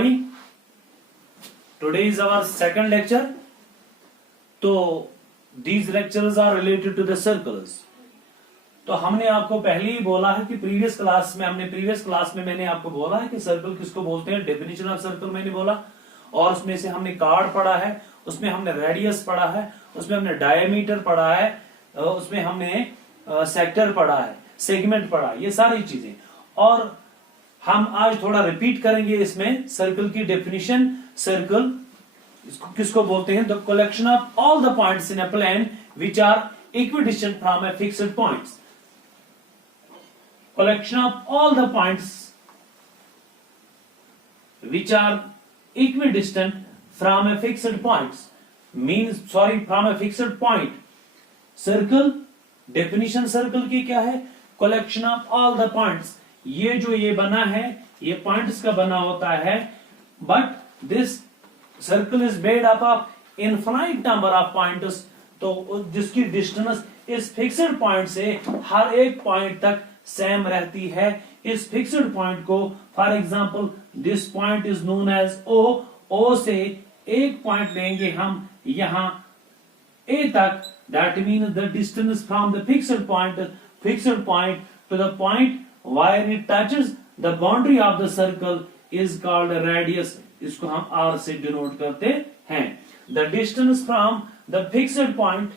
everybody. Today is our second lecture. तो these lectures are related to the circles. तो हमने आपको पहले ही बोला है कि प्रीवियस क्लास में मैंने आपको बोला है कि सर्कल किसको बोलते हैं, डेफिनेशन ऑफ सर्कल मैंने बोला, और उसमें से हमने कार्ड पढ़ा है, उसमें हमने रेडियस पढ़ा है, उसमें हमने डायमीटर पढ़ा है, उसमें हमने सेक्टर पढ़ा है, सेगमेंट पढ़ा, ये सारी चीजें। और हम आज थोड़ा रिपीट करेंगे इसमें सर्कल की डेफिनेशन। सर्कल इसको किसको बोलते हैं? The collection of all the points in a plane which are equidistant from a fixed points. collection of all the points which are equidistant from a fixed points from a fixed point. Circle definition circle की क्या है? collection of all the points. ये बना है ये points का बना होता है, but this circle is made up of infinite number of points. तो जिसकी डिस्टेंस इस फिक्स्ड पॉइंट से हर एक पॉइंट तक सेम रहती है। इस फिक्स्ड पॉइंट को for example this point is known as O. O से एक पॉइंट लेंगे हम यहां ए तक, that means the distance from the fixed point to the point where it touches the boundary of the circle is called radius. इसको हम R से denote करते हैं। The distance from the fixed point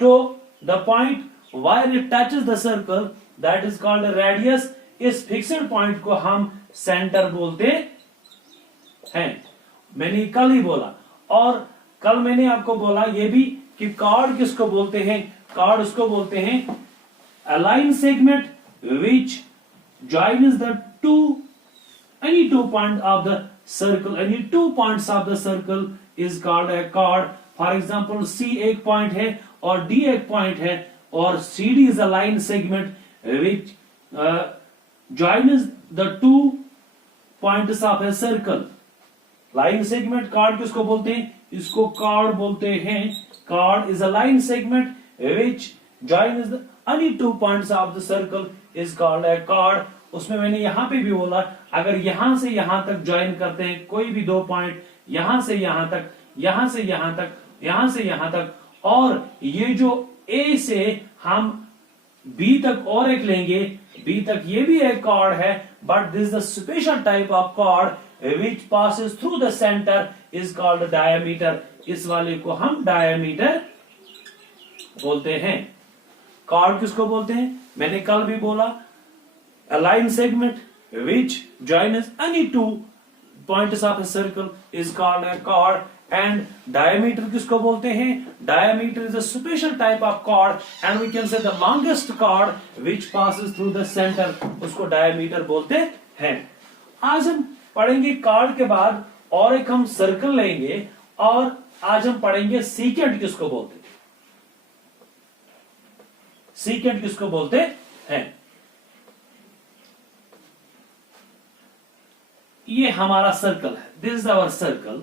to the point where it touches the circle that is called radius. इस fixed point को हम centre बोलते हैं। मैंने कल ही बोला, और कल मैंने आपको बोला ये भी कि कार्ड किसको बोलते हैं? कार्ड उसको बोलते हैं align segment which joins the any two point of the circle, any 2 points of the circle is called a chord. For example, C एक पॉइंट है और D एक पॉइंट है, और CD is a line segment which joins the 2 points of a circle. Line segment chord किसको बोलते हैं? इसको chord बोलते हैं। Chord is a line segment which joins the any 2 points of the circle is called a chord. उसमें मैंने यहां पे भी बोला, अगर यहां से यहां तक ज्वाइन करते हैं कोई भी 2 पॉइंट, यहां से यहां तक, यहां से यहां तक, यहां से यहां तक, और ये जो ए से हम बी तक और एक लेंगे, बी तक ये भी एक कॉर्ड है, but this the special type of chord which passes through the centre is called diameter. इस वाले को हम डायमीटर बोलते हैं। कॉर्ड किसको बोलते हैं? मैंने कल भी बोला, a line segment which joins any 2 points of a circle is called a chord. And diameter किसको बोलते हैं? Diameter is a special type of chord and we can say the longest chord which passes through the center, उसको diameter बोलते हैं। आज हम पढ़ेंगे chord के बाद और एक हम सर्कल लेंगे, और आज हम पढ़ेंगे secant किसको बोलते हैं। secant किसको बोलते हैं? ये हमारा सर्कल है, दिस इज आवर सर्कल,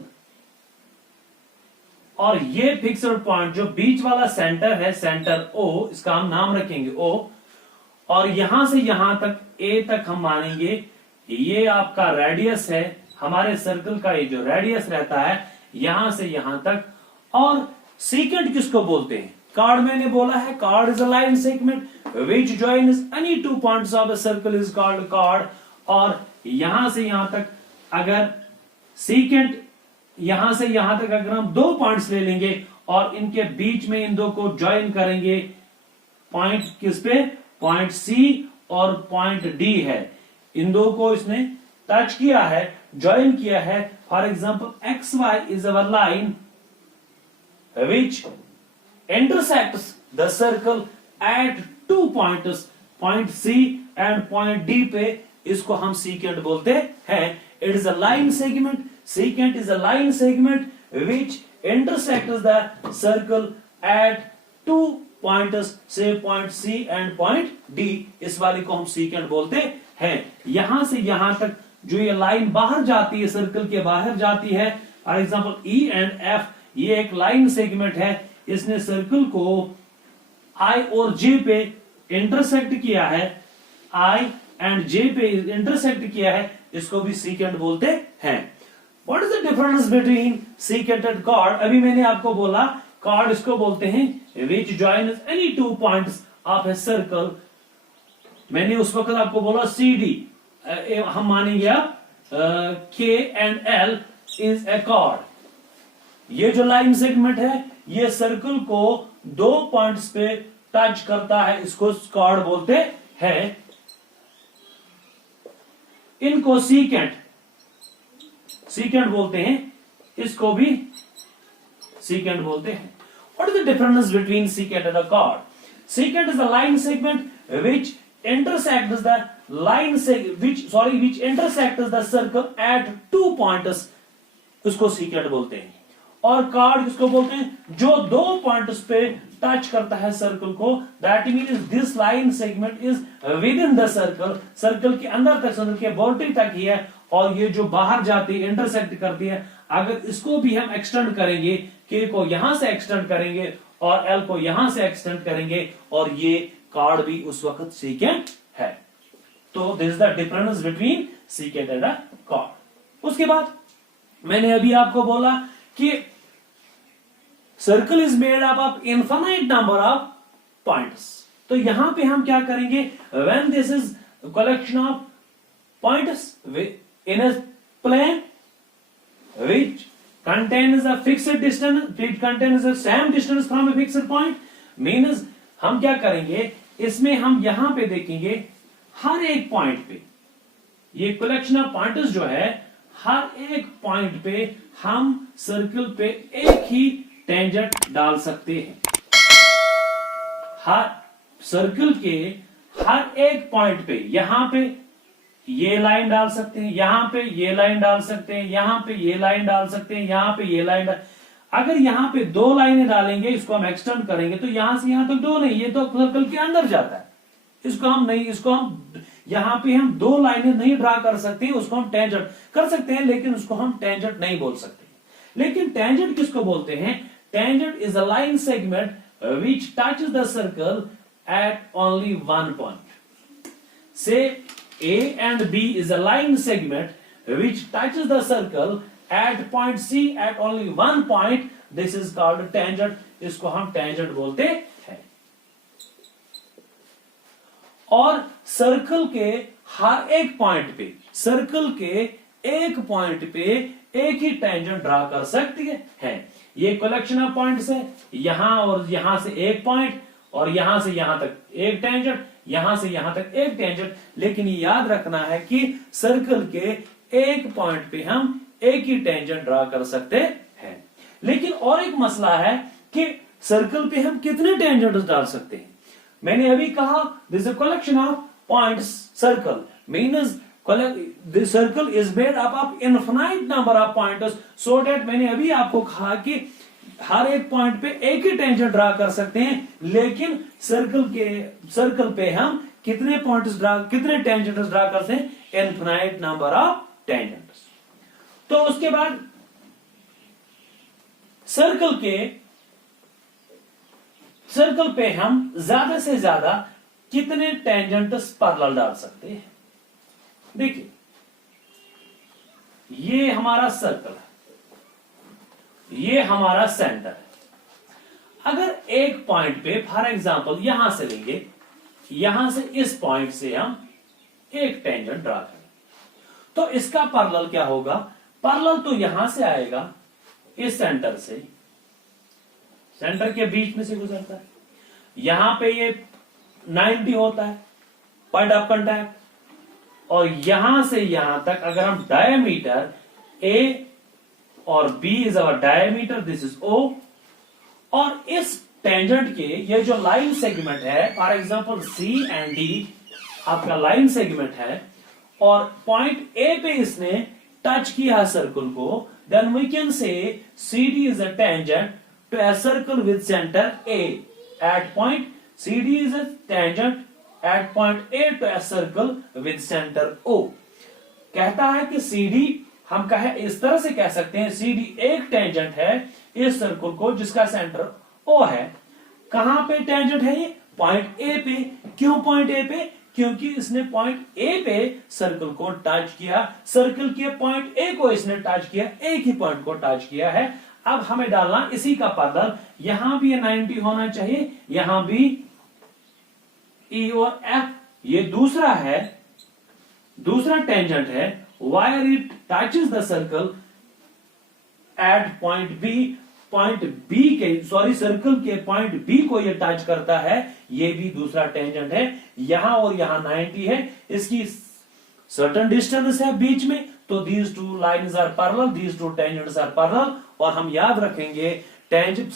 और ये फिक्स्ड पॉइंट जो बीच वाला सेंटर है, सेंटर ओ, इसका हम नाम रखेंगे ओ, और यहां से यहां तक ए तक हम मानेंगे ये आपका रेडियस है। हमारे सर्कल का ये जो रेडियस रहता है यहां से यहां तक। और सीकेंट किसको बोलते हैं? कार्ड मैंने बोला है, card is a line segment which joins any 2 points of a circle is called card. और यहां से यहां तक अगर सीकेंट, यहां से यहां तक अगर हम 2 पॉइंट्स ले लेंगे और इनके बीच में इन दो को ज्वाइन करेंगे, पॉइंट किस पे? पॉइंट सी और पॉइंट डी है, इन दो को इसने टच किया है, ज्वाइन किया है। For example X Y is our line which intersects the circle at 2 points, point C and point D पे, इसको हम सीकेंट बोलते हैं। It is a line segment. Secant is a line segment which intersects the circle at 2 points, say point C and point D. इस वाले को हम secant बोलते हैं। यहां से यहां तक जो ये लाइन बाहर जाती है, सर्कल के बाहर जाती है, for example E and F, ये एक लाइन सेगमेंट है। इसने सर्कल को I और J पे इंटरसेक्ट किया है, I एंड J पे इंटरसेक्ट किया है, इसको भी सीकेंट बोलते हैं। What is the difference between secant and chord? अभी मैंने आपको बोला कॉर्ड इसको बोलते हैं which joins any two points of a circle. मैंने उस वक्त आपको बोला CD, हम मानेंगे अब K and L is a chord. ये जो लाइन सेगमेंट है ये सर्कल को दो पॉइंट्स पे टच करता है, इसको कॉर्ड बोलते हैं। इनको सीकेंट बोलते हैं, इसको भी सीकेंट बोलते हैं। What is the difference between secant and a chord? Secant is a line segment which intersects the circle at 2 points, उसको secant बोलते हैं। और कार्ड किसको बोलते हैं? जो दो पॉइंट्स पे टच करता है सर्कल को, that means this line segment is with in the circle, circle के अंदर तक, सर्कल के बाउंड्री तक ही है, और ये जो बाहर जाती है इंटरसेक्ट करती है, अगर इसको भी हम एक्सटेंड करेंगे, के को यहां से एक्सटेंड करेंगे और एल को यहां से एक्सटेंड करेंगे, और ये कार्ड भी उस वक्त सीकेंट है। तो this is the difference between secant and chord. उसके बाद मैंने अभी आपको बोला कि circle is made up of infinite number of points. तो यहां पे हम क्या करेंगे? When this is collection of points in a plane which contains a fixed distance, it contains the same distance from a fixed point, means हम क्या करेंगे, इसमें हम यहां पे देखेंगे हर एक पॉइंट पे, ये कलेक्शन ऑफ पॉइंट्स जो है, हर एक पॉइंट पे हम सर्कल पे एक ही टेंजेंट डाल सकते हैं। हर सर्कल के हर एक पॉइंट पे, यहां पे ये लाइन डाल सकते हैं, यहां पे ये लाइन डाल सकते हैं, यहां पे ये लाइन डाल सकते हैं, यहां पे ये लाइन अगर यहां पे दो लाइनें डालेंगे, इसको हम एक्सटेंड करेंगे, तो यहां से यहां तक दो नहीं, ये तो सर्कल के अंदर जाता है, इसको हम नहीं, इसको हम यहां पे हम दो लाइनें नहीं ड्रा कर सकते, उसको हम टेंजेंट कर सकते हैं, लेकिन उसको हम टेंजेंट नहीं बोल सकते। लेकिन टेंजेंट किसको बोलते हैं? Tangent is a line segment which touches the circle eight only one point. से A and B is a line segment which touches the circle at point C at only one point. This is called tangent. इसको हम tangent बोलते हैं। और circle के हर एक point पे, circle के एक पॉइंट पे एक ही टेंजेंट ड्रा कर सकते हैं। ये कलेक्शन ऑफ पॉइंट्स है, यहां और यहां से एक पॉइंट, और यहां से यहां तक एक टेंजेंट, यहां से यहां तक एक टेंजेंट। लेकिन ये याद रखना है कि सर्कल के एक पॉइंट पे हम एक ही टेंजेंट ड्रा कर सकते हैं। लेकिन और एक मसला है कि सर्कल पे हम कितने टेंजेंट डाल सकते हैं। मैंने अभी कहा this is a collection of points circle, means the circle is made up of infinite number of pointers, so that मैंने अभी आपको कहा कि हर एक पॉइंट पे एक ही टेंजेंट ड्रा कर सकते हैं, लेकिन सर्कल पे हम कितने टेंजेंट्स ड्रा करते हैं? Infinite number of tangents. तो उसके बाद सर्कल पे हम ज्यादा से ज्यादा कितने टेंजेंट्स पैरेलल डाल सकते हैं? देखिए, ये हमारा सर्कल है, ये हमारा सेंटर है। अगर एक पॉइंट पे फॉर एग्जांपल यहां से लेंगे, यहां से इस पॉइंट से हम एक टेंजेंट ड्रा करें, तो इसका पैरेलल क्या होगा? पैरेलल तो यहां से आएगा, इस सेंटर से, सेंटर के बीच में से गुजरता है, यहां पे ये 90 होता है पॉइंट ऑफ कांटेक्ट, और यहां से यहां तक अगर हम डायमीटर A और B is our diameter, this is O, और इस टेंजेंट के ये जो लाइन सेगमेंट है, for example C and D आपका लाइन सेगमेंट है, और पॉइंट A पे इसने टच किया सर्कल को, then we can say CD is a tangent to a circle with centre A at point CD is a tangent at point A to a circle with center O। कहता है कि CD हम कहे इस तरह से कह सकते हैं, CD एक टेंजेंट है इस सर्कल को जिसका सेंटर O है। कहां पे टेंजेंट है ये? पॉइंट A पे। क्यों पॉइंट A पे? क्योंकि इसने पॉइंट ए पे सर्कल को टच किया, सर्कल के पॉइंट ए को इसने टच किया, एक ही पॉइंट को टच किया है। अब हमें डालना इसी का पैरेलल, यहां भी ये 90 होना चाहिए, यहां भी ई और एफ, ये दूसरा है, दूसरा टेंजेंट है, where it touches the circle at point B, point B के सर्कल के पॉइंट बी को ये टच करता है, ये भी दूसरा टेंजेंट है, यहां और यहां 90 है, इसकी सर्टेन डिस्टेंस है बीच में, तो these two lines are parallel, these two tangents are parallel. और हम याद रखेंगे टेंजेंट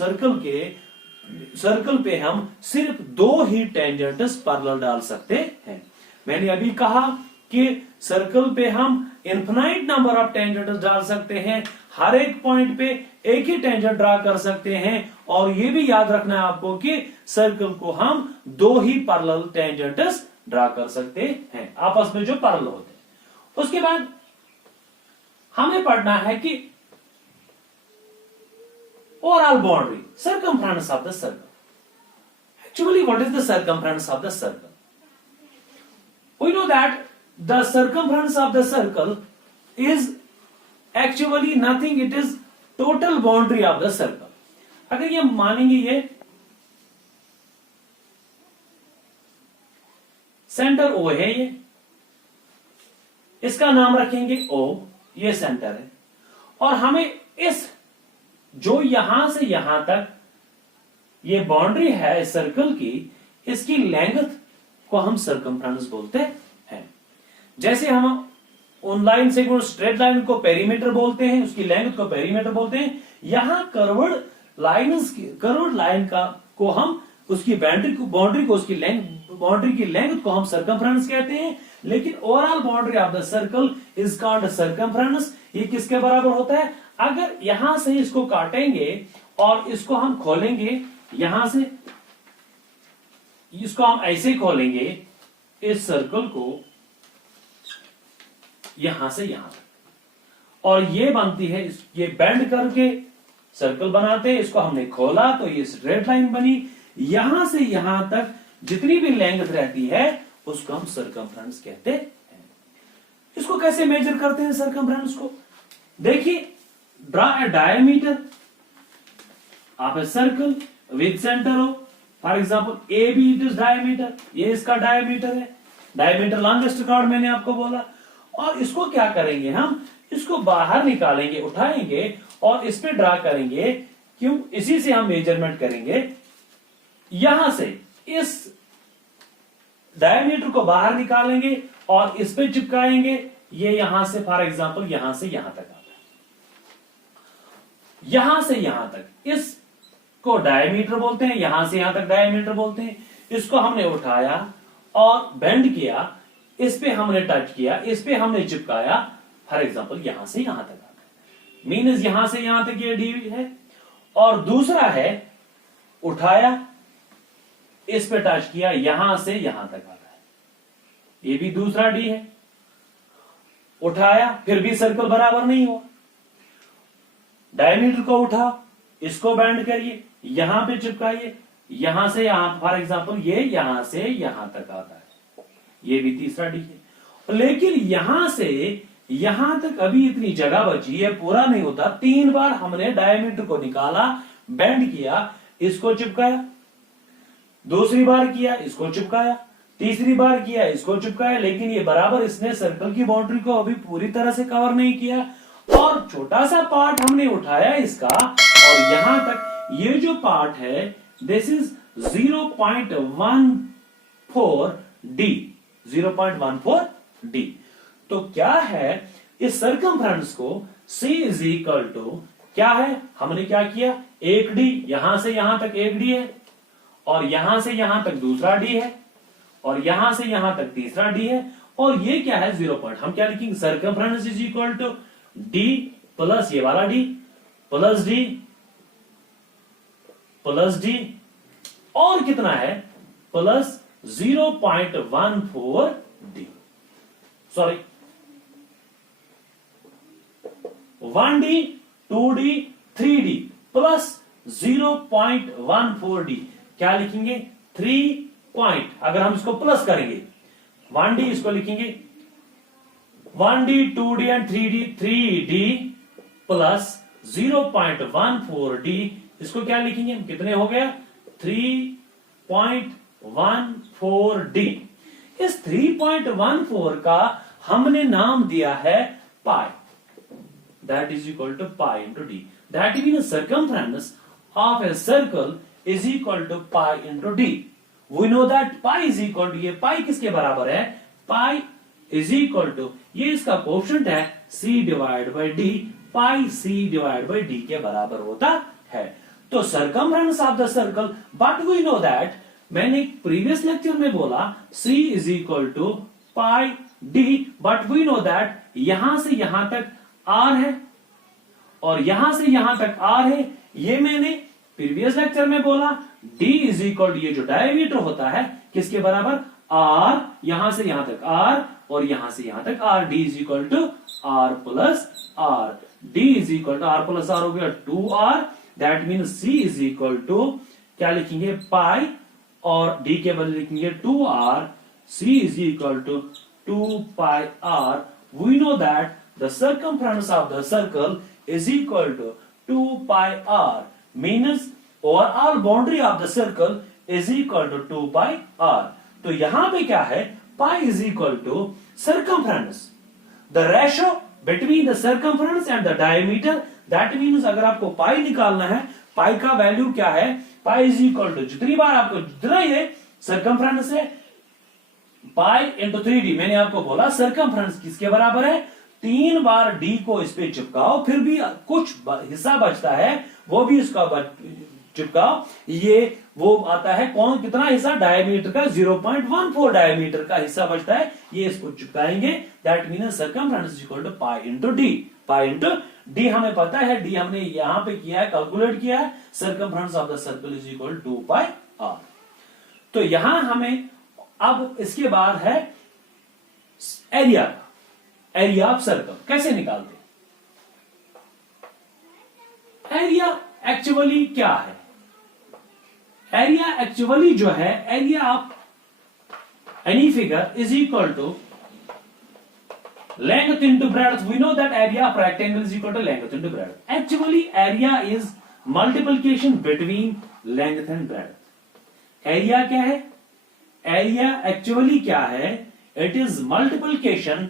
सर्कल पे हम सिर्फ दो ही टेंजेंट्स पैरेलल डाल सकते हैं। मैंने अभी कहा कि सर्कल पे हम इनफिनाइट नंबर ऑफ टेंजेंट्स डाल सकते हैं, हर एक पॉइंट पे एक ही टेंजेंट ड्रा कर सकते हैं, और ये भी याद रखना है आपको कि सर्कल को हम दो ही पैरेलल टेंजेंट्स ड्रा कर सकते हैं, आपस में जो पैरेलल होते हैं। उसके बाद हमें पढ़ना है कि overall boundary, circumference of the circle. Actually, what is the circumference of the circle? We know that the circumference of the circle is actually nothing, it is total boundary of the circle. अगर ये मानेंगे, ये centre O है, ये इसका नाम रखेंगे O, ये सेंटर है, और हमें इस जो यहां से यहां तक ये बाउंड्री है सर्कल की, इसकी लेंथ को हम सर्कमफ्रेंस बोलते हैं। जैसे हम उन लाइन से स्ट्रेट लाइन को पेरीमीटर बोलते हैं, उसकी लेंथ को पेरीमीटर बोलते हैं, यहां कर्व्ड लाइन का को हम उसकी बाउंड्री को उसकी बाउंड्री की लेंथ को हम सर्कमफ्रेंस कहते हैं। लेकिन overall boundary of the circle is called circumference. ये किसके बराबर होता है? अगर यहां से इसको काटेंगे और इसको हम खोलेंगे, यहां से इसको हम ऐसे खोलेंगे, इस सर्कल को यहां से यहां तक, और ये बनती है, ये बेंड करके सर्कल बनाते हैं, इसको हमने खोला तो ये स्ट्रेट लाइन बनी, यहां से यहां तक जितनी भी लेंथ रहती है उसको हम सर्कमफ्रेंस कहते हैं। इसको कैसे मेजर करते हैं सर्कमफ्रेंस को? देखिए, draw a diameter of a circle with centre O, for example A B, it is diameter, ये इसका डायमीटर है, डायमीटर लॉन्गेस्ट कॉर्ड मैंने आपको बोला। और इसको क्या करेंगे, हम इसको बाहर निकालेंगे, उठाएंगे और इस पे ड्रा करेंगे। क्यों? इसी से हम मेजरमेंट करेंगे, यहां से इस डायमीटर को बाहर निकालेंगे और इस पे चिपकाएंगे, ये यहां से फॉर एग्जांपल यहां से यहां तक आता है, यहां से यहां तक, इसको डायमीटर बोलते हैं, यहां से यहां तक डायमीटर बोलते हैं। इसको हमने उठाया और बेंड किया, इस पे हमने टच किया, इस पे हमने चिपकाया, फॉर एग्जांपल यहां से यहां तक आता है, मीन्स यहां से यहां तक ये डी है। और दूसरा है, उठाया, इस पे टच किया, यहां से यहां तक आता है, ये भी दूसरा डी है। उठाया, फिर भी सर्कल बराबर नहीं हुआ, डायमीटर को उठा, इसको बेंड करिए, यहां पे चिपकाइए, यहां से यहां, फॉर एग्जांपल ये यहां से यहां तक आता है, ये भी तीसरा डी है। लेकिन यहां से यहां तक अभी इतनी जगह बची है, पूरा नहीं होता। 3 बार हमने डायमीटर को निकाला, बेंड किया, इसको चिपकाया, दूसरी बार किया, इसको चिपकाया, तीसरी बार किया, इसको चिपकाया, लेकिन ये बराबर इसने सर्कल की बाउंड्री को अभी पूरी तरह से कवर नहीं किया। और छोटा सा पार्ट हमने उठाया इसका, और यहां तक ये जो पार्ट है, दिस इज 0.14 डी, 0.14 डी। तो क्या है, इस सर्कमफ्रेंस को C इज इक्वल टू क्या है, हमने क्या किया, 1 डी, यहां से यहां तक 1 डी है, और यहां से यहां तक दूसरा डी है, और यहां से यहां तक तीसरा डी है, और ये क्या है 0. हम क्या लिखेंगे, circumference is equal to d plus ये वाला d plus d plus d, और कितना है, plus 0.14 d, sorry 1 d, 2 d, 3 d plus 0.14 d. क्या लिखेंगे, 3 पॉइंट, अगर हम इसको प्लस करेंगे 1D इसको लिखेंगे 1D 2D and 3D 3D plus 0.14D इसको क्या लिखेंगे हम, कितने हो गया 3.14D। इस 3.14 का हमने नाम दिया है पाई, that is equal to pi into d. That means circumference of a circle is equal to pi into d. We know that pi is equal to, ये pi किसके बराबर है, pi is equal to, ये इसका coefficient है c divide by d, pi c divide by d के बराबर होता है। तो circumference of the circle, but we know that, मैंने प्रीवियस लेक्चर में बोला c is equal to pi d, but we know that यहां से यहां तक r है और यहां से यहां तक r है, ये मैंने प्रीवियस लेक्चर में बोला d इज इक्वल टू, ये जो डायमीटर होता है किसके बराबर, r, यहां से यहां तक r और यहां से यहां तक r, d is equal to r plus r, d is equal to r plus r हो गया 2r, that mean c is equal to क्या लिखेंगे पाई और d के बदले लिखेंगे 2r, c is equal to 2 pi r। We know that the circumference of the circle is equal to 2 pi r, means overall boundary of the circle is equal to 2 pi r। तो यहां पे क्या है, pi is equal to circumference, the ratio between the circumference and the diameter, that means अगर आपको pi निकालना है, pi का वैल्यू क्या है, pi is equal to जितनी बार आपको जितना ये circumference है पाई इंटू 3D, मैंने आपको बोला सर्कमफ्रेंस किसके बराबर है, 3 बार d को इस पे चिपकाओ, फिर भी कुछ हिस्सा बचता है वो भी इसका चिपकाओ, ये वो आता है कौन, कितना हिस्सा, डायमीटर का 0.14 डायमीटर का हिस्सा बचता है, ये इसको चिपकाएंगे, that means circumference is equal to pi into d. Pi into d हमें पता है, डी हमने यहां पे किया है, कैलकुलेट किया है, circumference of the circle is equal to 2 pi r. तो यहां हमें अब इसके बाद है एरिया, एरिया ऑफ सर्कल कैसे निकालते, एरिया एक्चुअली क्या है, एरिया एक्चुअली जो है, area of any figure is equal to length into breadth. We know that area of rectangle is equal to length into breadth. Actually area is multiplication between length and breadth. Area क्या है, area actually क्या है, it is multiplication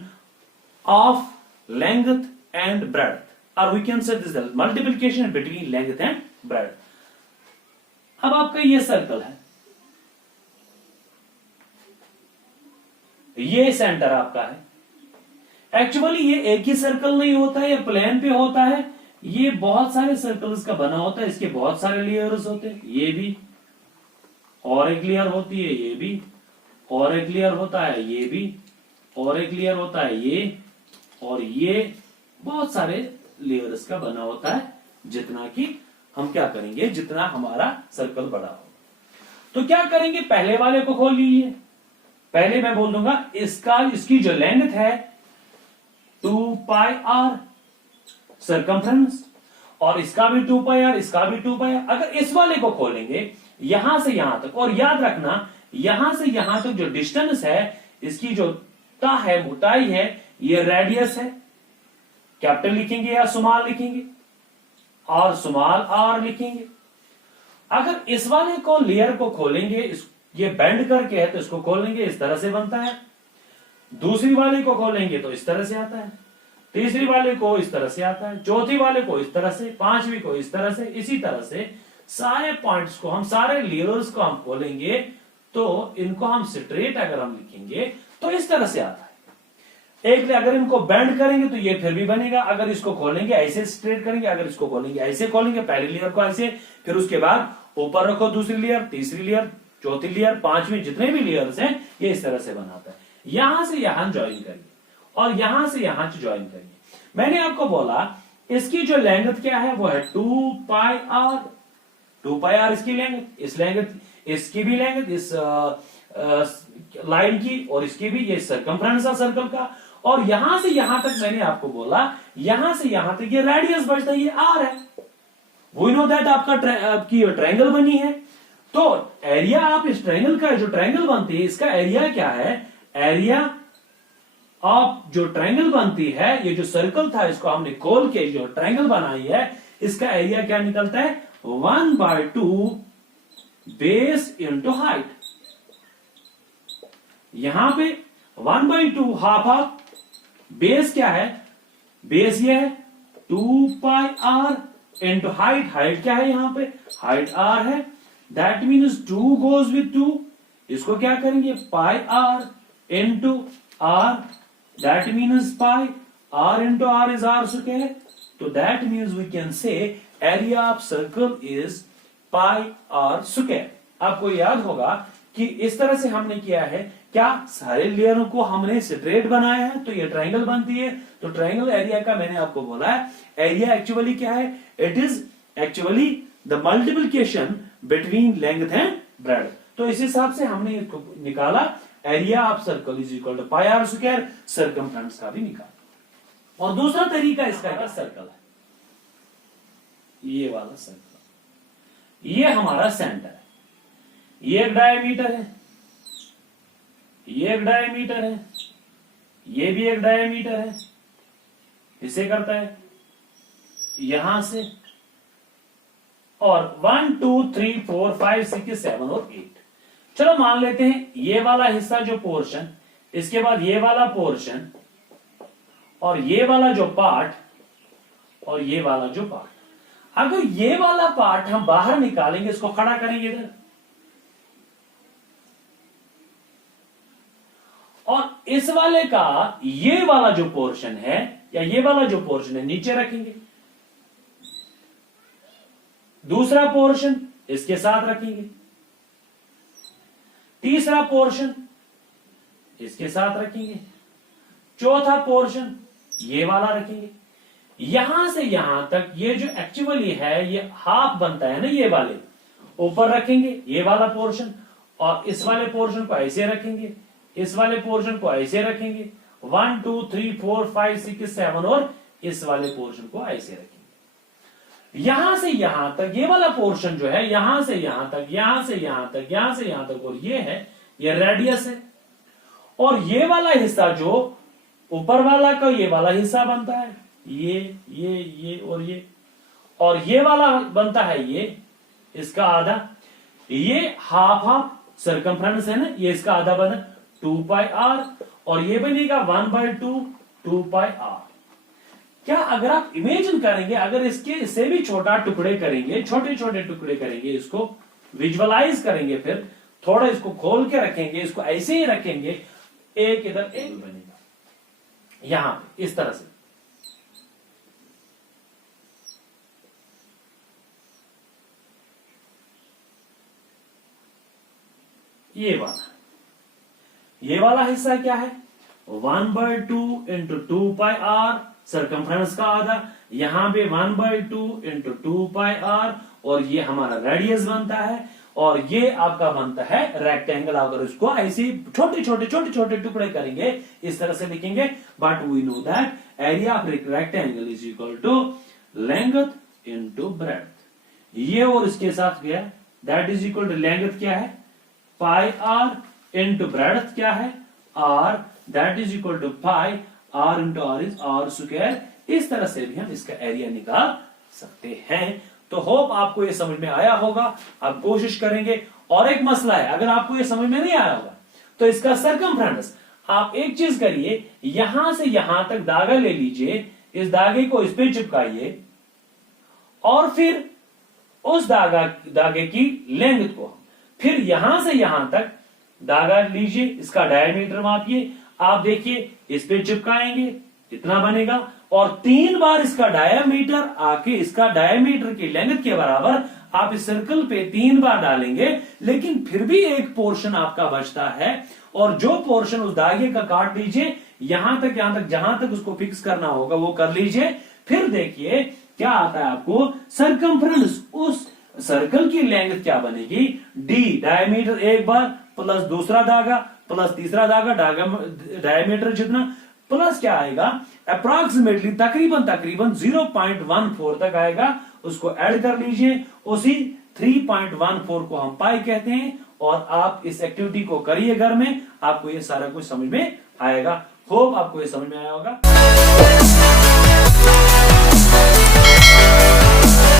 of length and breadth, और we can say this multiplication between length and breadth. अब आपका ये circle है, ये सेंटर आपका है। एक्चुअली ये एक ही सर्कल नहीं होता है, ये प्लेन पे होता है, ये बहुत सारे सर्कल्स का बना होता है, इसके बहुत सारे लेयर्स होते हैं, ये भी और एक लेयर होती है, ये भी और एक लेयर होता है, ये भी और एक लेयर होता है, ये और ये बहुत सारे लेयर्स का बना होता है, जितना कि हम क्या करेंगे, जितना हमारा सर्कल बड़ा हो। तो क्या करेंगे, पहले वाले को खोल लीजिए, पहले मैं बोल दूंगा इसका, इसकी जो लेंथ है 2 पाई आर सर्कमफ्रेंस, और इसका भी 2 पाई आर, इसका भी 2 पाई आर। अगर इस वाले को खोलेंगे यहां से यहां तक, और याद रखना यहां से यहां तक जो डिस्टेंस है, इसकी जो ता है, मोटाई है, ये रेडियस है, कैपिटल लिखेंगे या स्मॉल लिखेंगे, और स्मॉल आर लिखेंगे। अगर इस वाले को लेयर को खोलेंगे, ये बेंड करके है तो इसको खोलेंगे, इस तरह से बनता है, दूसरी वाले को खोलेंगे तो इस तरह से आता है, तीसरी वाले को इस तरह से आता है, चौथी वाले को इस तरह से, पांचवी को इस तरह से, इसी तरह से सारे पॉइंट्स को हम, सारे लेयर्स को हम खोलेंगे तो इनको हम स्ट्रेट अगर हम लिखेंगे तो इस तरह से आता है। एक अगर इनको बेंड करेंगे तो ये फिर भी बनेगा, अगर इसको खोलेंगे ऐसे स्ट्रेट करेंगे, अगर इसको खोलेंगे ऐसे खोलेंगे, पहली लेयर को ऐसे, फिर उसके बाद ऊपर रखो दूसरी लेयर, तीसरी लेयर, चौथी लेयर, पांचवी, जितने भी लेयर्स हैं ये इस तरह से बनाता है। यहां से यहां ज्वाइन करिए और यहां से यहां ज्वाइन करिए। मैंने आपको बोला इसकी जो लेंथ क्या है वो है 2 पाई आर, 2 पाई आर इसकी लेंथ, इस लेंथ, इसकी भी लेंथ, इस लाइन की, और इसकी भी, ये सर्कमफ्रेंस है सर्कल का, और यहां से यहां तक मैंने आपको बोला, यहां से यहां तक ये रेडियस बचता है, ये आर है। वी नो दैट आपकी ट्रायंगल बनी है, तो एरिया आप इस ट्रायंगल का, जो ट्रायंगल बनती है इसका एरिया क्या है, एरिया ऑफ जो ट्रायंगल बनती है, ये जो सर्कल था इसको हमने खोल के जो ट्रायंगल बनाई है, इसका एरिया क्या निकलता है? 1/2 बेस इंटू हाइट। यहां पे 1/2 हाफ ऑफ बेस क्या है? बेस ये है 2 pi r into height. Height क्या है? यहां पे हाइट आर है। दैट मीन्स 2 गोज विथ 2, इसको क्या करेंगे? Pi r into r, that means pi r into r is r square. तो that means we can say area of circle is pi r square. आपको याद होगा कि इस तरह से हमने किया है, क्या सारे लेयरों को हमने स्ट्रेट बनाया है तो ये ट्रायंगल बनती है। तो ट्रायंगल एरिया का मैंने आपको बोला है, एरिया एक्चुअली क्या है? It is actually the multiplication between length and breadth. तो इस हिसाब से हमने इसको निकाला, area of circle is equal to pi r square. Circumference का भी निकाला। और दूसरा तरीका इसका सर्कल है, ये वाला सर्कल, ये हमारा सेंटर है, ये एक डायमीटर है, ये एक डायमीटर है, ये भी एक डायमीटर है। इसे करता है यहां से, और 1 2 3 4 5 6 7 और 8। चलो मान लेते हैं ये वाला हिस्सा जो पोर्शन, इसके बाद ये वाला पोर्शन, और ये वाला जो पार्ट, और ये वाला जो पार्ट। अगर ये वाला पार्ट हम बाहर निकालेंगे, इसको खड़ा करेंगे इधर, और इस वाले का ये वाला जो पोर्शन है, या ये वाला जो पोर्शन है, नीचे रखेंगे। दूसरा पोर्शन इसके साथ रखेंगे, तीसरा पोर्शन इसके साथ रखेंगे, चौथा पोर्शन ये वाला रखेंगे। यहां से यहां तक ये जो एक्चुअली है, ये हाफ बनता है ना, ये वाले ऊपर रखेंगे ये वाला पोर्शन, और इस वाले पोर्शन को ऐसे रखेंगे, इस वाले पोर्शन को ऐसे रखेंगे, 1 2 3 4 5 6 7, और इस वाले पोर्शन को ऐसे रखेंगे। यहां से यहां तक ये वाला पोर्शन जो है, यहां से यहां तक, यहां से यहां तक, यहां से यहां तक, और ये है, ये रेडियस है। और ये वाला हिस्सा जो ऊपर वाला का ये वाला हिस्सा बनता है, ये और ये वाला बनता है ये, इसका आधा, ये हाफ हाफ सर्कमफ्रेंस है ना, ये इसका आधा बना 2 पाई आर, और ये बनेगा 1/2 2 पाई आर। क्या अगर आप इमेजिन करेंगे, अगर इससे भी छोटा टुकड़े करेंगे, छोटे छोटे टुकड़े करेंगे, इसको विजुअलाइज करेंगे, फिर थोड़ा इसको खोल के रखेंगे, इसको ऐसे ही रखेंगे, एक इधर एक बनेगा यहां पे इस तरह से। ये वाला हिस्सा क्या है? 1/2 इंटू 2 पाई आर, सर्कमफ्रेंस का आधा, यहां पे 1/2 इंटू 2 पाई आर, और ये हमारा रेडियस बनता है, और ये आपका बनता है रेक्टेंगल। अगर इसको ऐसे छोटे छोटे टुकड़े करेंगे, इस तरह से लिखेंगे, but we know that area of rectangle is equal to length into breadth. ये और इसके साथ गया, that is equal to length क्या है? पाई आर इंटू ब्रेड्थ क्या है? R, that is equal to pi r into r is r square. इस तरह से भी हम इसका एरिया निकाल सकते हैं। तो होप आपको ये समझ में आया होगा, आप कोशिश करेंगे। और एक मसला है, अगर आपको ये समझ में नहीं आया होगा तो इसका सर्कमफ्रेंस, आप एक चीज करिए, यहां से यहां तक धागा ले लीजिए, इस धागे को इस पे चिपकाइए, और फिर उस धागे की लेंथ को, फिर यहां से यहां तक धागा लीजिए, इसका डायमीटर मापिए, आप देखिए इस पे चिपकाएंगे, इतना बनेगा, और 3 बार इसका डायमीटर आके इसका डायमीटर की लेंथ के बराबर आप इस सर्कल पे 3 बार डालेंगे, लेकिन फिर भी एक पोर्शन आपका बचता है, और जो पोर्शन उस धागे का काट लीजिए, यहां तक जहां तक उसको फिक्स करना होगा वो कर लीजिए। फिर देखिए क्या आता है आपको, सर्कमफ्रेंस, उस सर्कल की लेंथ क्या बनेगी? डी, डायमीटर एक बार, प्लस दूसरा धागा, प्लस तीसरा धागा, डायमीटर जितना, प्लस क्या आएगा? अप्रॉक्सीमेटली तकरीबन तकरीबन 0.14 तक आएगा, उसको ऐड कर लीजिए, उसी 3.14 को हम पाई कहते हैं। और आप इस एक्टिविटी को करिए घर में, आपको ये सारा कुछ समझ में आएगा। होप आपको ये समझ में आया होगा।